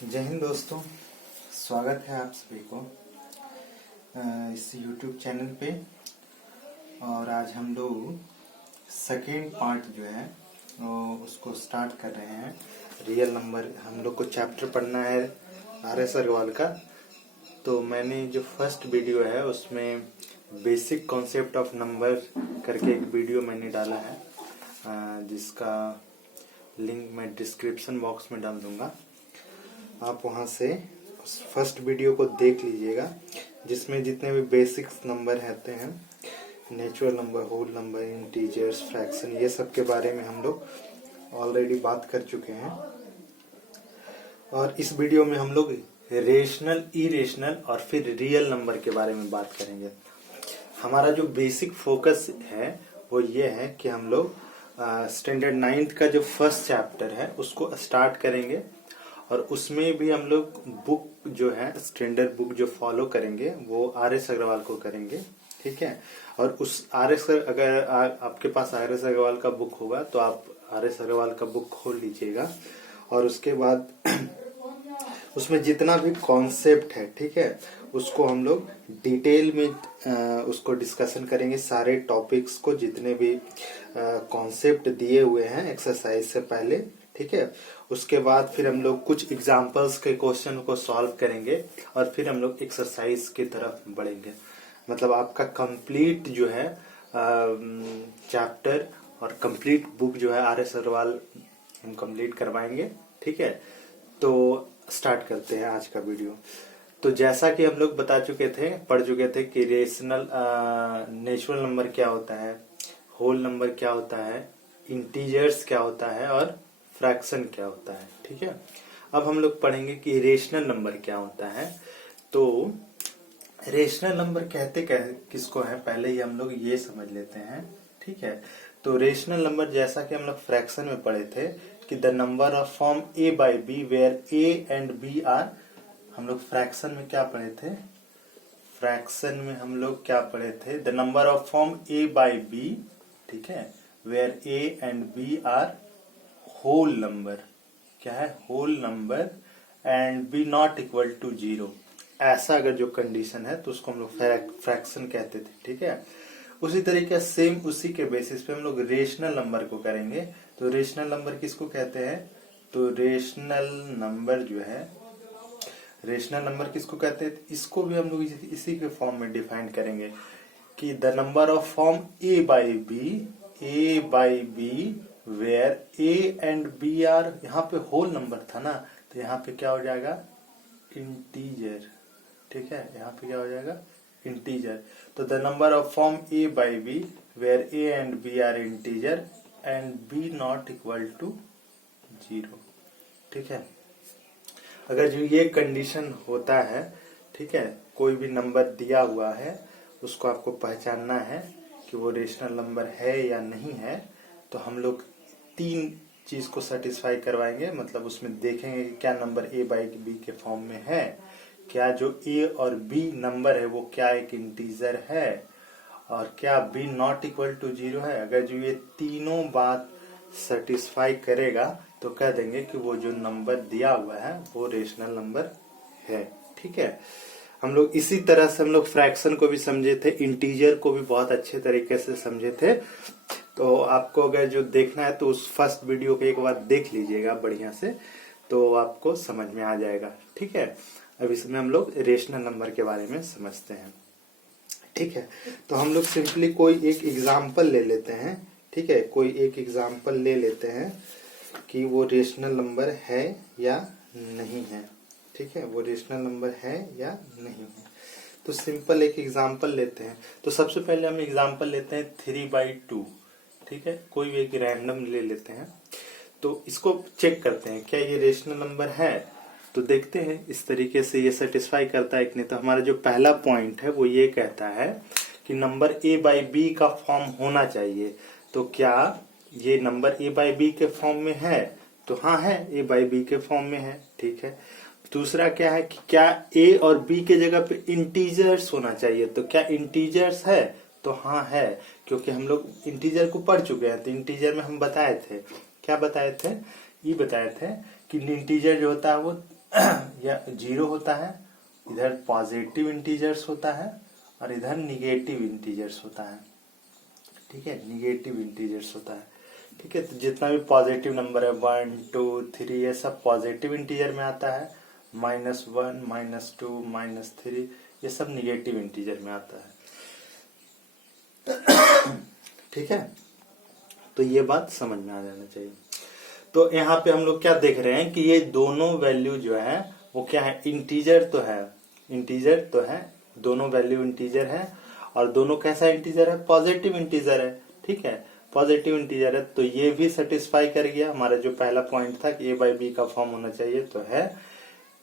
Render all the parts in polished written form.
जय हिंद दोस्तों, स्वागत है आप सभी को इस YouTube चैनल पे। और आज हम लोग सेकेंड पार्ट जो है उसको स्टार्ट कर रहे हैं। रियल नंबर हम लोग को चैप्टर पढ़ना है RS अग्रवाल का। तो मैंने जो फर्स्ट वीडियो है उसमें बेसिक कॉन्सेप्ट ऑफ नंबर करके एक वीडियो मैंने डाला है, जिसका लिंक मैं डिस्क्रिप्शन बॉक्स में डाल दूंगा। आप वहां से फर्स्ट वीडियो को देख लीजिएगा, जिसमें जितने भी बेसिक्स नंबर रहते हैं, natural number, whole number, integers, fraction, ये सब के बारे में हम लोग ऑलरेडी बात कर चुके हैं। और इस वीडियो में हम लोग रेशनल, इरेशनल और फिर रियल नंबर के बारे में बात करेंगे। हमारा जो बेसिक फोकस है वो ये है कि हम लोग स्टैंडर्ड 9th का जो फर्स्ट चैप्टर है उसको स्टार्ट करेंगे। और उसमें भी हम लोग बुक जो है, स्टैंडर्ड बुक जो फॉलो करेंगे वो RS अग्रवाल को करेंगे, ठीक है। और उस अगर आपके पास RS अग्रवाल का बुक होगा तो आप RS अग्रवाल का बुक खोल लीजिएगा। और उसके बाद उसमें जितना भी कॉन्सेप्ट है, ठीक है, उसको हम लोग डिटेल में उसको डिस्कशन करेंगे। सारे टॉपिक्स को, जितने भी कॉन्सेप्ट दिए हुए हैं एक्सरसाइज से पहले, ठीक है। उसके बाद फिर हम लोग कुछ एग्जांपल्स के क्वेश्चन को सॉल्व करेंगे और फिर हम लोग एक्सरसाइज की तरफ बढ़ेंगे। मतलब आपका कंप्लीट जो है चैप्टर और कंप्लीट बुक जो है RS अग्रवाल हम कंप्लीट करवाएंगे, ठीक है। तो स्टार्ट करते हैं आज का वीडियो। तो जैसा कि हम लोग पढ़ चुके थे कि नेचुरल नंबर क्या होता है, होल नंबर क्या होता है, इंटीजर्स क्या होता है और फ्रैक्शन क्या होता है, ठीक है। अब हम लोग पढ़ेंगे कि रेशनल नंबर क्या होता है। तो रेशनल नंबर कहते किसको है, पहले ही हम लोग ये समझ लेते हैं, ठीक है। तो रेशनल नंबर, जैसा कि हम लोग फ्रैक्शन में पढ़े थे कि the number of form A by B where A and B are, हम लोग फ्रैक्शन में क्या पढ़े थे, the number of form A by B, ठीक है, where A and B are whole number, क्या है, whole number, and B not equal to 0। ऐसा अगर जो कंडीशन है तो उसको हम लोग फ्रैक्शन कहते थे, ठीक है। उसी तरीके सेम उसी के बेसिस पे हम लोग रेशनल नंबर को करेंगे। तो रेशनल नंबर किसको कहते हैं, तो रेशनल नंबर किसको कहते हैं, इसको भी हम लोग इसी के फॉर्म में डिफाइन करेंगे कि the number of form A by B where A and B are, यहाँ पे होल नंबर था ना, तो यहाँ पे क्या हो जाएगा, इंटीजर, ठीक है, यहाँ पे क्या हो जाएगा, इंटीजर। तो the number of form A by B where A and B are integer and B not equal to 0, ठीक है। अगर जो ये कंडीशन होता है, ठीक है, कोई भी नंबर दिया हुआ है, उसको आपको पहचानना है कि वो रेशनल नंबर है या नहीं है। तो हम लोग 3 चीज को सेटिस्फाई करवाएंगे। मतलब उसमें देखेंगे कि क्या नंबर A by B के फॉर्म में है, क्या जो A और B नंबर है वो क्या एक इंटीजर है, और क्या B नॉट इक्वल टू 0 है। अगर जो ये तीनों बात सेटिस्फाई करेगा तो कह देंगे कि वो जो नंबर दिया हुआ है वो रेशनल नंबर है, ठीक है। हम लोग इसी तरह से हम लोग फ्रैक्शन को भी समझे थे, इंटीजर को भी बहुत अच्छे तरीके से समझे थे। तो आपको अगर जो देखना है तो उस फर्स्ट वीडियो को एक बार देख लीजिएगा बढ़िया से, तो आपको समझ में आ जाएगा, ठीक है। अब इसमें हम लोग रेशनल नंबर के बारे में समझते हैं, ठीक है। तो हम लोग सिंपली कोई एक एग्जांपल ले लेते हैं, ठीक है, कोई एक एग्जांपल ले लेते हैं कि वो रेशनल नंबर है या नहीं है, ठीक है, वो रेशनल नंबर है या नहीं है। तो सिंपल एक एग्जांपल लेते हैं। तो सबसे पहले हम एग्जांपल लेते हैं 3/2, ठीक है, कोई भी एक रैंडम ले लेते हैं। तो इसको चेक करते हैं क्या ये रेशनल नंबर है। तो देखते हैं इस तरीके से ये सेटिस्फाई करता है कि नहीं। तो हमारा जो पहला पॉइंट है वो ये कहता है कि नंबर A by B का फॉर्म होना चाहिए। तो क्या ये नंबर A by B के फॉर्म में है, तो हाँ है, A by B के फॉर्म में है, ठीक है। दूसरा क्या है कि क्या A और B के जगह पे इंटीजर्स होना चाहिए। तो क्या इंटीजर्स है, तो हाँ है, क्योंकि हम लोग इंटीजर को पढ़ चुके हैं। तो इंटीजर में हम बताए थे, क्या बताए थे, ये बताए थे कि इंटीजर जो होता है वो या जीरो होता है, इधर पॉजिटिव इंटीजर्स होता है और इधर निगेटिव इंटीजर्स होता है। ठीक है, निगेटिव इंटीजर्स होता है। ठीक है, तो जितना भी पॉजिटिव नंबर है 1 2 3 ये सब पॉजिटिव इंटीजर में आता है। -1 -2 -3 ये सब निगेटिव इंटीजर में आता है। ठीक है, तो ये बात समझ में आ जाना चाहिए। तो यहाँ पे हम लोग क्या देख रहे हैं कि ये दोनों वैल्यू जो है वो क्या है, इंटीजर तो है, इंटीजर तो है, दोनों वैल्यू इंटीजर है और दोनों कैसा इंटीजर है, पॉजिटिव इंटीजर है। ठीक है, पॉजिटिव इंटीजर है तो ये भी सेटिस्फाई कर गया। हमारा जो पहला पॉइंट था कि a बाई बी का फॉर्म होना चाहिए तो है,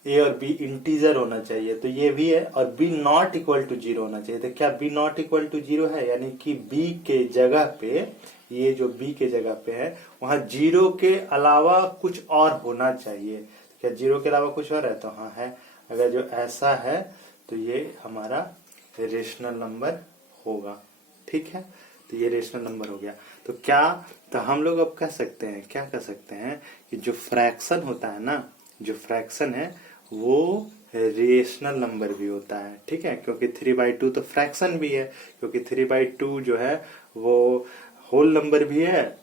a और b इंटीजर होना चाहिए तो ये भी है, और b नॉट इक्वल टू 0 होना चाहिए। तो क्या b नॉट इक्वल टू 0 है, यानी कि b के जगह पे, ये जो b के जगह पे है वहां 0 के अलावा कुछ और होना चाहिए। क्या 0 के अलावा कुछ और है, तो हाँ है। अगर जो ऐसा है तो ये हमारा रेशनल नंबर होगा। ठीक है, तो ये रेशनल नंबर हो गया। तो क्या, तो हम लोग अब कह सकते हैं, क्या कह सकते हैं कि जो फ्रैक्शन होता है ना, जो फ्रैक्शन है वो रेशनल नंबर भी होता है। ठीक है, क्योंकि 3/2 तो फ्रैक्शन भी है, क्योंकि 3/2 जो है वो होल नंबर भी है,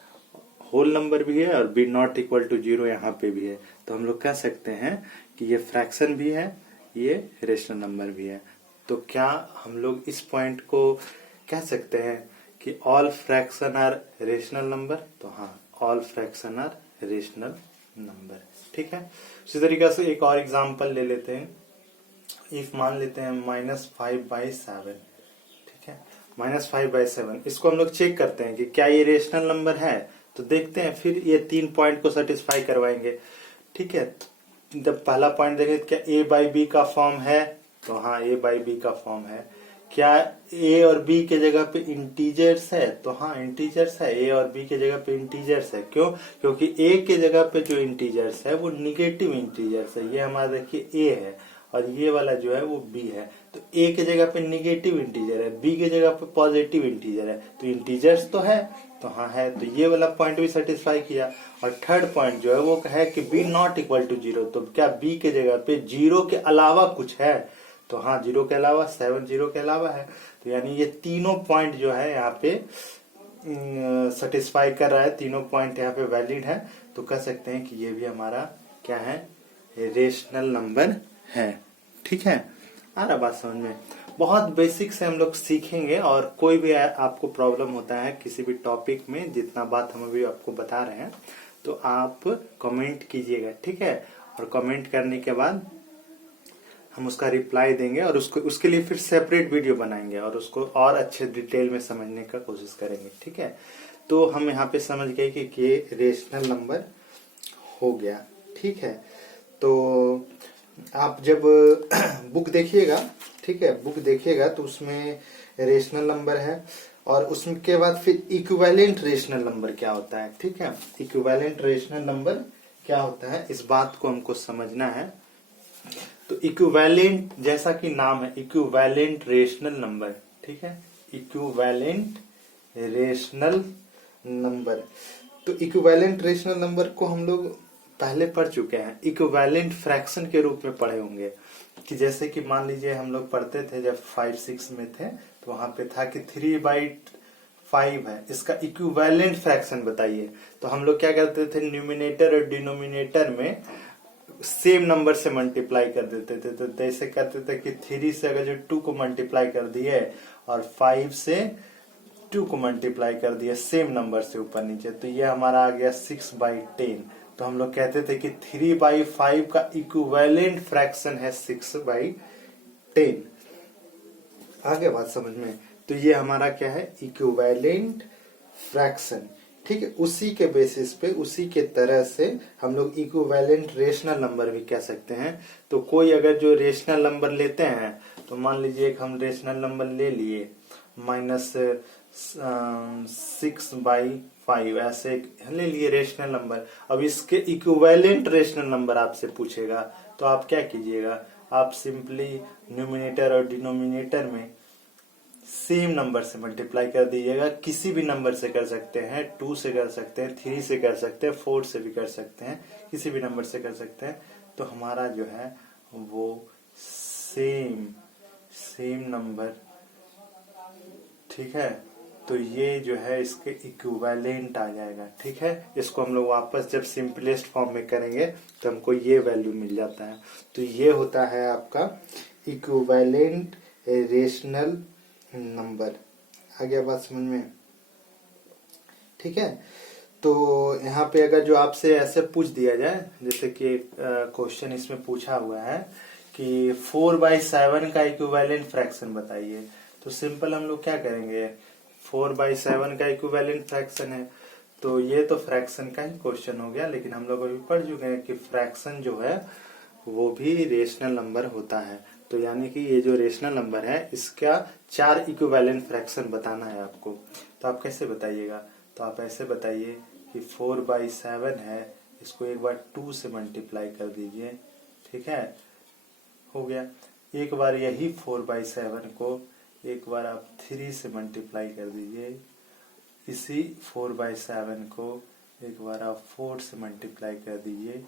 होल नंबर भी है, और बी नॉट इक्वल टू 0 यहाँ पे भी है। तो हम लोग कह सकते हैं कि ये फ्रैक्शन भी है, ये रेशनल नंबर भी है। तो क्या हम लोग इस पॉइंट को कह सकते हैं कि all fraction are rational number, तो हाँ, all fraction are rational number. ठीक है, उसी तरीके से एक और एग्जांपल ले लेते हैं। इफ मान लेते हैं -5/7। ठीक है, -5/7 इसको हम लोग चेक करते हैं कि क्या ये रेशनल नंबर है, तो देखते हैं, फिर ये 3 पॉइंट को सेटिस्फाई करवाएंगे। ठीक है, जब पहला पॉइंट देखें क्या a बाई बी का फॉर्म है, तो हाँ a बाई बी का फॉर्म है। क्या a और b के जगह पे इंटीजर्स है, तो हाँ इंटीजर्स है, a और b के जगह पे इंटीजर्स है। क्यों, क्योंकि a के जगह पे जो इंटीजर्स है वो निगेटिव इंटीजर्स है। ये हमारा देखिए a है और ये वाला जो है वो b है, तो a के जगह पे निगेटिव इंटीजर है, b के जगह पे पॉजिटिव इंटीजर है, तो इंटीजर्स तो है, तो हाँ है। तो ये वाला पॉइंट भी सेटिस्फाई किया। और थर्ड पॉइंट जो है वो है कि b नॉट इक्वल टू 0, तो क्या b के जगह पे 0 के अलावा कुछ है, तो हाँ 0 के अलावा 7 0 के अलावा है। तो यानी ये तीनों पॉइंट जो है यहाँ पे सेटिस्फाई कर रहा है, तीनों पॉइंट यहाँ पे वैलिड है। तो कह सकते हैं कि ये भी हमारा क्या है, रेशनल नंबर है। ठीक है, आ रहा बात समझ में। बहुत बेसिक से हम लोग सीखेंगे, और कोई भी आपको प्रॉब्लम होता है किसी भी टॉपिक में, जितना बात हम अभी आपको बता रहे हैं, तो आप कमेंट कीजिएगा। ठीक है, और कमेंट करने के बाद हम उसका रिप्लाई देंगे और उसको, उसके लिए फिर सेपरेट वीडियो बनाएंगे और उसको और अच्छे डिटेल में समझने का कोशिश करेंगे। ठीक है, तो हम यहाँ पे समझ गए कि ये रेशनल नंबर हो गया। ठीक है, तो आप जब बुक देखिएगा, ठीक है, बुक देखिएगा तो उसमें रेशनल नंबर है, और उसके बाद फिर इक्विवेलेंट रेशनल नंबर क्या होता है। ठीक है, इक्विवेलेंट रेशनल नंबर क्या होता है, इस बात को हमको समझना है। तो इक्विवेलेंट, जैसा कि नाम है, इक्विवेलेंट रेशनल नंबर। ठीक है, इक्विवेलेंट रेशनल नंबर। तो इक्विवेलेंट रेशनल नंबर को हम लोग पहले पढ़ चुके हैं, इक्विवेलेंट फ्रैक्शन के रूप में पढ़े होंगे। कि जैसे कि मान लीजिए हम लोग पढ़ते थे जब 5-6 में थे, तो वहां पे था कि 3/5 है, इसका इक्विवेलेंट फ्रैक्शन बताइए। तो हम लोग क्या करते थे, न्यूमिनेटर और डिनोमिनेटर में सेम नंबर से मल्टीप्लाई कर देते थे। तो जैसे करते थे कि 3 से अगर जो 2 को मल्टीप्लाई कर दिए और 5 से 2 को मल्टीप्लाई कर दिया सेम नंबर से ऊपर नीचे, तो ये हमारा आ गया 6/10। तो हम लोग कहते थे कि 3/5 का इक्विवेलेंट फ्रैक्शन है 6/10। आगे बात समझ में। तो ये हमारा क्या है, इक्विवेलेंट फ्रैक्शन। ठीक है, उसी के बेसिस पे, उसी के तरह से हम लोग इक्विवेलेंट रेशनल नंबर भी कह सकते हैं। तो कोई अगर जो रेशनल नंबर लेते हैं, तो मान लीजिए एक हम रेशनल नंबर ले लिए -6/5, ऐसे ले लिए रेशनल नंबर। अब इसके इक्विवेलेंट रेशनल नंबर आपसे पूछेगा, तो आप क्या कीजिएगा, आप सिंपली न्यूमिनेटर और डिनोमिनेटर में सेम नंबर से मल्टीप्लाई कर दीजिएगा। किसी भी नंबर से कर सकते हैं, 2 से कर सकते हैं, 3 से कर सकते हैं, 4 से भी कर सकते हैं, किसी भी नंबर से कर सकते हैं। तो हमारा जो है वो सेम नंबर, ठीक है। तो ये जो है इसके इक्विवेलेंट आ जाएगा, ठीक है। इसको हम लोग वापस जब सिंपलेस्ट फॉर्म में करेंगे तो हमको ये वैल्यू मिल जाता है। तो ये होता है आपका इक्विवेलेंट रेशनल नंबर। आ गया बात समझ में, ठीक है। तो यहाँ पे अगर जो आपसे ऐसे पूछ दिया जाए, जैसे कि क्वेश्चन इसमें पूछा हुआ है कि 4/7 का इक्विवेलेंट फ्रैक्शन बताइए, तो सिंपल हम लोग क्या करेंगे, 4/7 का इक्विवेलेंट फ्रैक्शन है, तो ये तो फ्रैक्शन का ही क्वेश्चन हो गया। लेकिन हम लोग अभी पढ़ चुके हैं कि फ्रैक्शन जो है वो भी रेशनल नंबर होता है। तो यानी कि ये जो रेशनल नंबर है इसका 4 इक्विवेलेंट फ्रैक्शन बताना है आपको। तो आप कैसे बताइएगा, तो आप ऐसे बताइए कि 4/7 है, इसको एक बार 2 से मल्टीप्लाई कर दीजिए, ठीक है, हो गया। एक बार यही 4/7 को एक बार आप 3 से मल्टीप्लाई कर दीजिए, इसी 4/7 को एक बार आप 4 से मल्टीप्लाई कर दीजिए,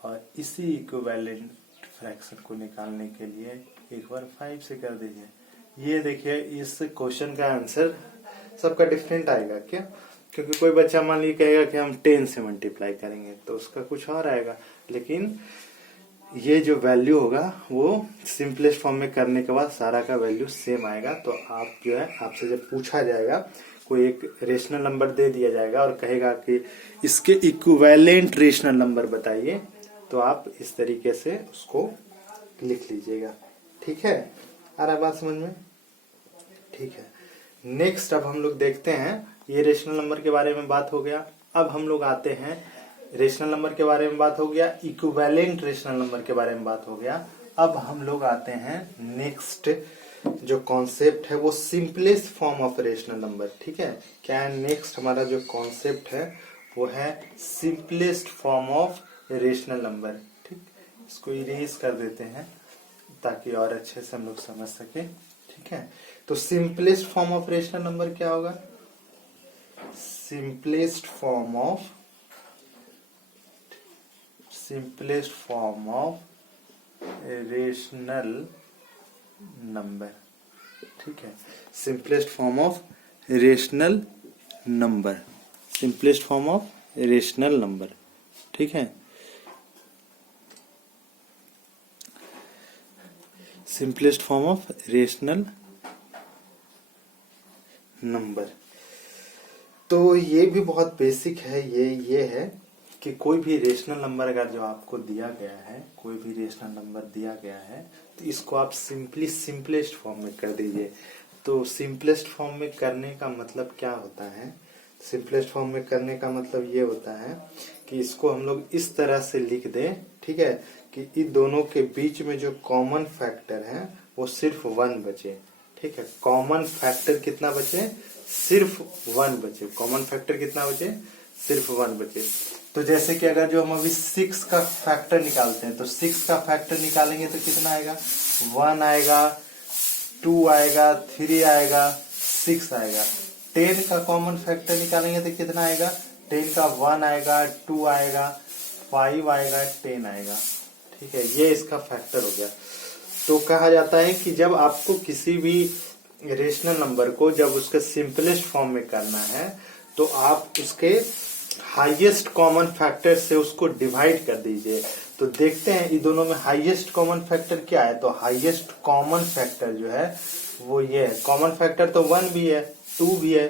और इसी इक्विवेलेंट फ्रैक्शन को निकालने के लिए एक बार 5 से कर दीजिए। ये देखिए इस क्वेश्चन का आंसर सबका डिफरेंट आएगा क्या, क्योंकि कोई बच्चा मान लीजिए कहेगा कि हम 10 से मल्टीप्लाई करेंगे तो उसका कुछ और आएगा, लेकिन ये जो वैल्यू होगा वो सिंपलेस्ट फॉर्म में करने के बाद सारा का वैल्यू सेम आएगा। तो आप जो है, आपसे जब पूछा जाएगा, कोई एक रेशनल नंबर दे दिया जाएगा और कहेगा कि इसके इक्विवेलेंट रेशनल नंबर बताइए, तो आप इस तरीके से उसको लिख लीजिएगा, ठीक है। आ रहा है बात समझ में, ठीक है। नेक्स्ट अब हम लोग देखते हैं, ये रेशनल नंबर के बारे में बात हो गया। अब हम लोग आते हैं, रेशनल नंबर के बारे में बात हो गया, इक्विवेलेंट रेशनल नंबर के बारे में बात हो गया। अब हम लोग आते हैं नेक्स्ट जो कॉन्सेप्ट है वो simplest form of rational number, ठीक है। क्या है नेक्स्ट हमारा जो कॉन्सेप्ट है वो है simplest form of rational number, ठीक। इसको इरेज कर देते हैं ताकि और अच्छे से हम लोग समझ सके, ठीक है। तो simplest form of rational number क्या होगा, simplest form of rational number, ठीक है। Simplest form of rational number, simplest form of rational number, ठीक है। Simplest form of rational number. तो ये भी बहुत बेसिक है। ये है कि कोई भी रेशनल नंबर अगर जो आपको दिया गया है, कोई भी रेशनल नंबर दिया गया है, तो इसको आप सिंपली सिंपलेस्ट फॉर्म में कर दीजिए। तो सिंपलेस्ट फॉर्म में करने का मतलब क्या होता है, सिंपलेस्ट फॉर्म में करने का मतलब ये होता है कि इसको हम लोग इस तरह से लिख दें, ठीक है, कि इन दोनों के बीच में जो कॉमन फैक्टर है वो सिर्फ 1 बचे, ठीक है। कॉमन फैक्टर कितना बचे, सिर्फ 1 बचे। कॉमन फैक्टर कितना बचे, सिर्फ 1 बचे। तो जैसे कि अगर जो हम अभी 6 का फैक्टर निकालते हैं, तो 6 का फैक्टर निकालेंगे तो कितना आएगा, 1 आएगा, 2 आएगा, 3 आएगा, 6 आएगा। 10 का कॉमन फैक्टर निकालेंगे तो कितना आएगा, 10 का 1 आएगा, 2 आएगा, 5 आएगा, 10 आएगा, ठीक है। ये इसका फैक्टर हो गया। तो कहा जाता है कि जब आपको किसी भी रेशनल नंबर को जब उसके सिंपलेस्ट फॉर्म में करना है, तो आप उसके हाईएस्ट कॉमन फैक्टर से उसको डिवाइड कर दीजिए। तो देखते हैं इन दोनों में हाईएस्ट कॉमन फैक्टर क्या है। तो हाईएस्ट कॉमन फैक्टर जो है वो ये है, कॉमन फैक्टर तो 1 भी है, 2 भी है,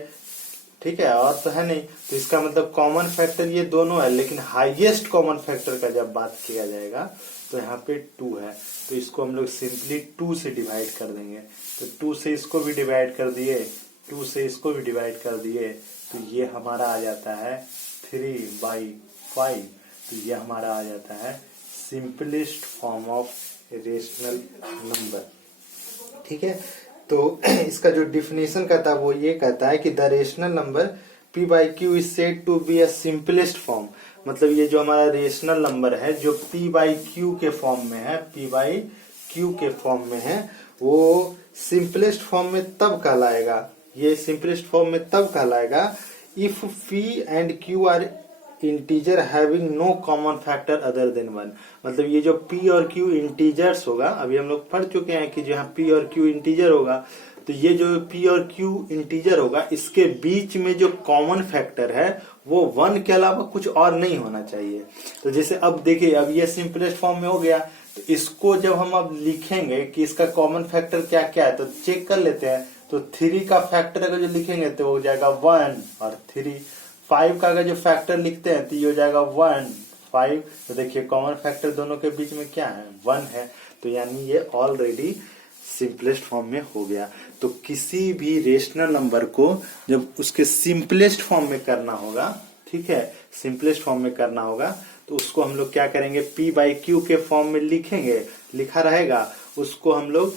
ठीक है, और तो है नहीं। तो इसका मतलब कॉमन फैक्टर ये दोनों है, लेकिन हाईएस्ट कॉमन फैक्टर का जब बात किया जाएगा तो यहाँ पे 2 है। तो इसको हम लोग सिंपली 2 से डिवाइड कर देंगे। तो 2 से इसको भी डिवाइड कर दिए, 2 से इसको भी डिवाइड कर दिए, तो ये हमारा आ जाता है 3/5। तो ये हमारा आ जाता है simplest form of rational number, ठीक है। तो इसका जो डिफिनेशन कहता है वो ये कहता है कि the rational number p/q is said to be a simplest form. मतलब ये जो हमारा रेशनल नंबर है जो p/q के फॉर्म में है, p/q के फॉर्म में है, वो सिंपलेस्ट फॉर्म में तब कहलाएगा, ये सिंपलेस्ट फॉर्म में तब कहलाएगा if p and q are integer having no common factor other than 1। मतलब ये जो p और q इंटीजर्स होगा, अभी हम लोग पढ़ चुके हैं कि जहाँ p और q इंटीजर होगा, तो ये जो p और q इंटीजर होगा इसके बीच में जो कॉमन फैक्टर है वो 1 के अलावा कुछ और नहीं होना चाहिए। तो जैसे अब देखिए, अब ये सिंपलेस्ट फॉर्म में हो गया, तो इसको जब हम अब लिखेंगे कि इसका कॉमन फैक्टर क्या क्या है, तो चेक कर लेते हैं। तो 3 का फैक्टर अगर जो लिखेंगे तो हो जाएगा 1 और 3। 5 का अगर जो फैक्टर लिखते हैं तो ये हो जाएगा 1 5। तो देखिए कॉमन फैक्टर दोनों के बीच में क्या है, 1 है। तो यानी ये ऑलरेडी सिंपलेस्ट फॉर्म में हो गया। तो किसी भी रेशनल नंबर को जब उसके सिंपलेस्ट फॉर्म में करना होगा, ठीक है, सिंपलेस्ट फॉर्म में करना होगा, तो उसको हम लोग क्या करेंगे, p बाई क्यू के फॉर्म में लिखेंगे, लिखा रहेगा, उसको हम लोग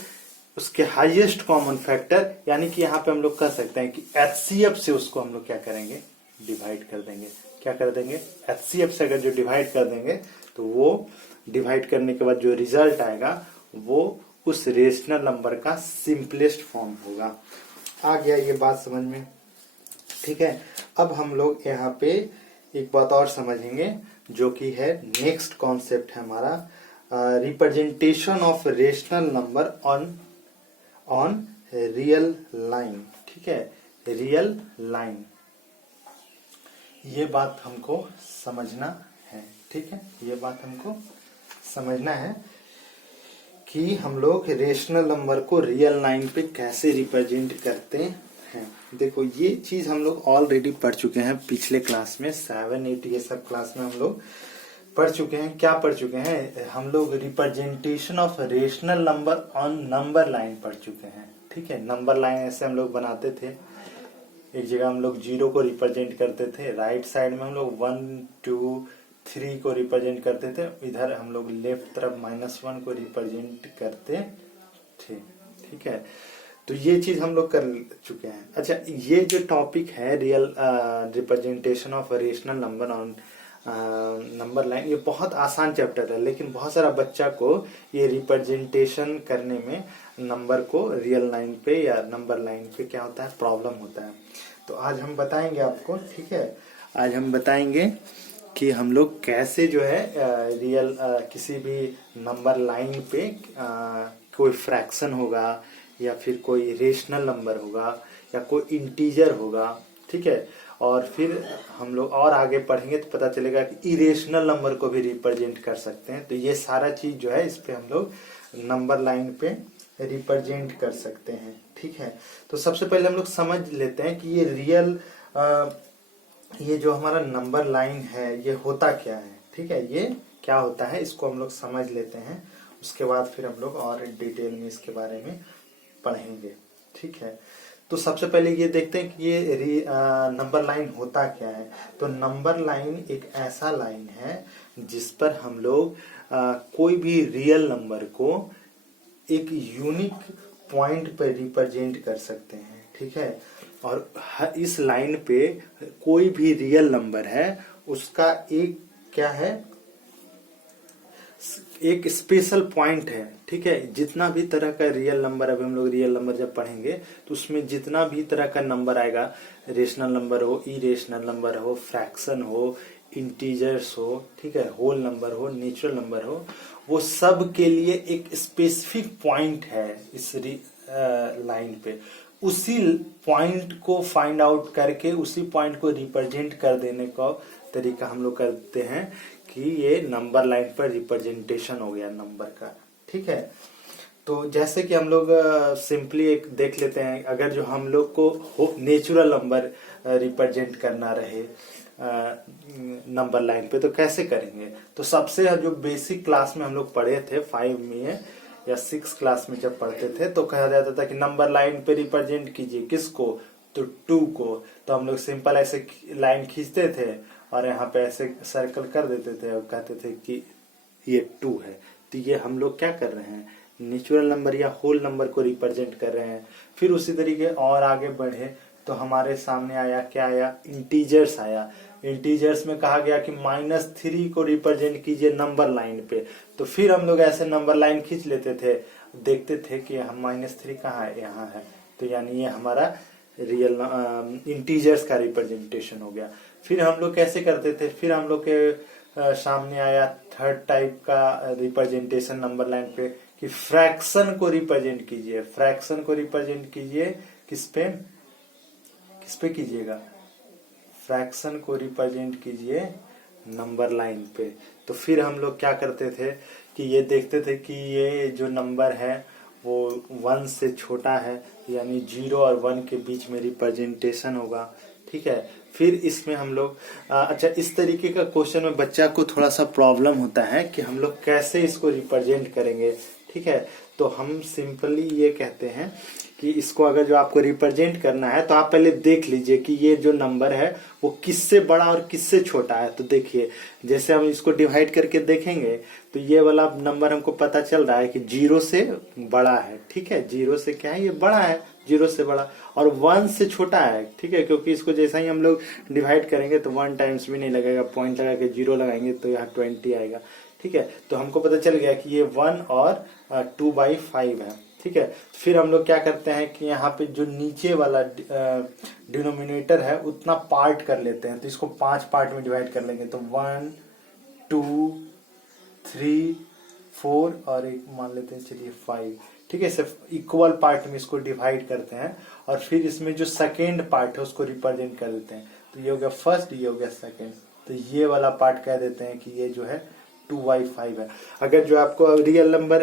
उसके हाईएस्ट कॉमन फैक्टर, यानी कि यहाँ पे हम लोग कह सकते हैं कि HCF से उसको हम लोग क्या करेंगे, डिवाइड कर देंगे। क्या कर देंगे, HCF से अगर जो डिवाइड कर देंगे तो वो डिवाइड करने के बाद जो रिजल्ट आएगा वो उस रेशनल नंबर का सिंपलेस्ट फॉर्म होगा। आ गया ये बात समझ में, ठीक है। अब हम लोग यहाँ पे एक बात और समझेंगे जो कि है नेक्स्ट कॉन्सेप्ट है हमारा, representation of rational number on real line. ठीक है, रियल लाइन, ये बात हमको समझना है। ठीक है, ये बात हमको समझना है कि हम लोग रेशनल नंबर को रियल लाइन पे कैसे रिप्रेजेंट करते हैं। देखो ये चीज हम लोग ऑलरेडी पढ़ चुके हैं पिछले क्लास में, 7, 8 ये सब क्लास में हम लोग पढ़ चुके हैं। क्या पढ़ चुके हैं हम लोग, representation of rational number on number line पढ़ चुके हैं। ठीक है, नंबर लाइन ऐसे हम लोग बनाते थे, एक जगह हम लोग 0 को रिप्रेजेंट करते थे, राइट साइड में हम लोग 1, 2, 3 को रिप्रेजेंट करते थे, इधर हम लोग लेफ्ट तरफ -1 को रिप्रेजेंट करते थे। ठीक है, तो ये चीज हम लोग कर चुके हैं। अच्छा, ये जो टॉपिक है real representation of rational number on number line, ये बहुत आसान चैप्टर है, लेकिन बहुत सारा बच्चा को ये रिप्रेजेंटेशन करने में नंबर को रियल लाइन पे या नंबर लाइन पे क्या होता है, प्रॉब्लम होता है। तो आज हम बताएंगे आपको, ठीक है, आज हम बताएंगे कि हम लोग कैसे जो है रियल किसी भी नंबर लाइन पे कोई फ्रैक्शन होगा या फिर कोई रेशनल नंबर होगा या कोई इंटीजर होगा। ठीक है, और फिर हम लोग और आगे पढ़ेंगे तो पता चलेगा कि इरेशनल नंबर को भी रिप्रेजेंट कर सकते हैं। तो ये सारा चीज जो है इस पे हम लोग नंबर लाइन पे रिप्रेजेंट कर सकते हैं। ठीक है, तो सबसे पहले हम लोग समझ लेते हैं कि ये रियल ये जो हमारा नंबर लाइन है ये होता क्या है। ठीक है, ये क्या होता है इसको हम लोग समझ लेते हैं, उसके बाद फिर हम लोग और डिटेल में इसके बारे में पढ़ेंगे। ठीक है, तो सबसे पहले ये देखते हैं कि ये नंबर लाइन होता क्या है। तो नंबर लाइन एक ऐसा लाइन है जिस पर हम लोग कोई भी रियल नंबर को एक यूनिक पॉइंट पर रिप्रेजेंट कर सकते हैं। ठीक है, और इस लाइन पे कोई भी रियल नंबर है उसका एक क्या है, एक स्पेशल पॉइंट है। ठीक है, जितना भी तरह का रियल नंबर, अभी हम लोग रियल नंबर जब पढ़ेंगे तो उसमें जितना भी तरह का नंबर आएगा, रेशनल नंबर हो, इरेशनल नंबर हो, फ्रैक्शन हो, इंटीजर्स हो, ठीक है, होल नंबर हो, नेचुरल नंबर हो, वो सब के लिए एक स्पेसिफिक पॉइंट है इस लाइन पे। उसी पॉइंट को फाइंड आउट करके उसी पॉइंट को रिप्रेजेंट कर देने का तरीका हम लोग करते हैं कि ये नंबर लाइन पर रिप्रेजेंटेशन हो गया नंबर का। ठीक है, तो जैसे कि हम लोग सिंपली एक देख लेते हैं, अगर जो हम लोग को नेचुरल नंबर रिप्रेजेंट करना रहे नंबर लाइन पे तो कैसे करेंगे। तो सबसे जो बेसिक क्लास में हम लोग पढ़े थे 5 में या 6 क्लास में जब पढ़ते थे तो कहा जाता था कि नंबर लाइन पे रिप्रेजेंट कीजिए किसको, तो 2 को। तो हम लोग सिंपल ऐसे लाइन खींचते थे और यहाँ पे ऐसे सर्कल कर देते थे और कहते थे कि ये 2 है। तो ये हम लोग क्या कर रहे हैं, नेचुरल नंबर या होल नंबर को रिप्रेजेंट कर रहे हैं। फिर उसी तरीके और आगे बढ़े तो हमारे सामने आया क्या आया, इंटीजर्स आया। इंटीजर्स में कहा गया कि -3 को रिप्रेजेंट कीजिए नंबर लाइन पे, तो फिर हम लोग ऐसे नंबर लाइन खींच लेते थे, देखते थे कि हम -3 कहाँ है, यहाँ है, तो यानी ये हमारा रियल इंटीजर्स का रिप्रेजेंटेशन हो गया। फिर हम लोग कैसे करते थे, फिर हम लोग के सामने आया थर्ड टाइप का रिप्रेजेंटेशन नंबर लाइन पे कि फ्रैक्शन को रिप्रेजेंट कीजिए। फ्रैक्शन को रिप्रेजेंट कीजिए किस पे कीजिएगा, फ्रैक्शन को रिप्रेजेंट कीजिए नंबर लाइन पे। तो फिर हम लोग क्या करते थे कि ये देखते थे कि ये जो नंबर है वो 1 से छोटा है, यानी 0 और 1 के बीच में रिप्रेजेंटेशन होगा, ठीक है। फिर इसमें हम लोग अच्छा, इस तरीके का क्वेश्चन में बच्चा को थोड़ा सा प्रॉब्लम होता है कि हम लोग कैसे इसको रिप्रेजेंट करेंगे, ठीक है। तो हम सिंपली ये कहते हैं कि इसको अगर जो आपको रिप्रेजेंट करना है तो आप पहले देख लीजिए कि ये जो नंबर है वो किससे बड़ा और किससे छोटा है। तो देखिए, जैसे हम इसको डिवाइड करके देखेंगे तो ये वाला नंबर हमको पता चल रहा है कि 0 से बड़ा है, ठीक है। 0 से क्या है, ये बड़ा है, 0 से बड़ा, और 1 से छोटा है, ठीक है, क्योंकि इसको जैसा ही हम लोग डिवाइड करेंगे तो 1 टाइम्स भी नहीं लगेगा, पॉइंट लगा के 0 लगाएंगे तो यहाँ 20 आएगा, ठीक है। तो हमको पता चल गया कि ये 1 और 2/5 है, ठीक है। फिर हम लोग क्या करते हैं कि यहाँ पे जो नीचे वाला डिनोमिनेटर है उतना पार्ट कर लेते हैं, तो इसको 5 पार्ट में डिवाइड कर लेंगे। तो 1 2 3 4 और एक मान लेते हैं, चलिए 5, ठीक है। सिर्फ इक्वल पार्ट में इसको डिवाइड करते हैं और फिर इसमें जो सेकेंड पार्ट है उसको रिप्रेजेंट कर देते हैं। तो ये हो गया फर्स्ट, ये हो गया सेकेंड, तो ये वाला पार्ट कह देते हैं कि ये जो है 2/5 है। अगर जो आपको रियल नंबर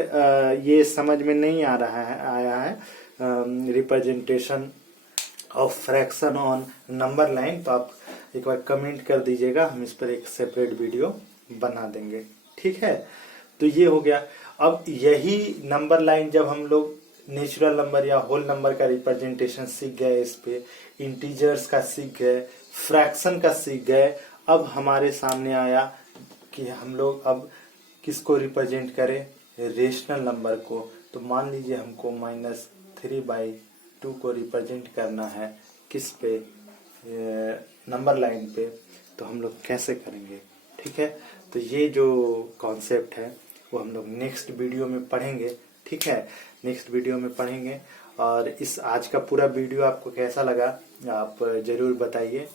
ये समझ में नहीं आया है representation of fraction on number line, तो आप एक बार कमेंट कर दीजिएगा, हम इस पर एक सेपरेट वीडियो बना देंगे, ठीक है। तो ये हो गया। अब यही नंबर लाइन जब हम लोग नेचुरल नंबर या होल नंबर का रिप्रेजेंटेशन सीख गए, इस पे इंटीजर्स का सीख गए, फ्रैक्शन का सीख गए, अब हमारे सामने आया कि हम लोग अब किसको रिप्रेजेंट करें, रेशनल नंबर को। तो मान लीजिए हमको -3/2 को रिप्रेजेंट करना है किस पे, नंबर लाइन पे, तो हम लोग कैसे करेंगे, ठीक है। तो ये जो कॉन्सेप्ट है वो हम लोग नेक्स्ट वीडियो में पढ़ेंगे, ठीक है, नेक्स्ट वीडियो में पढ़ेंगे। और इस आज का पूरा वीडियो आपको कैसा लगा आप जरूर बताइए,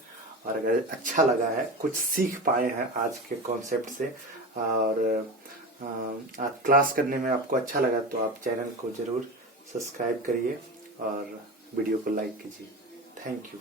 और अगर अच्छा लगा है, कुछ सीख पाए हैं आज के कॉन्सेप्ट से, और आप क्लास करने में आपको अच्छा लगा तो आप चैनल को जरूर सब्सक्राइब करिए और वीडियो को लाइक कीजिए। Thank you.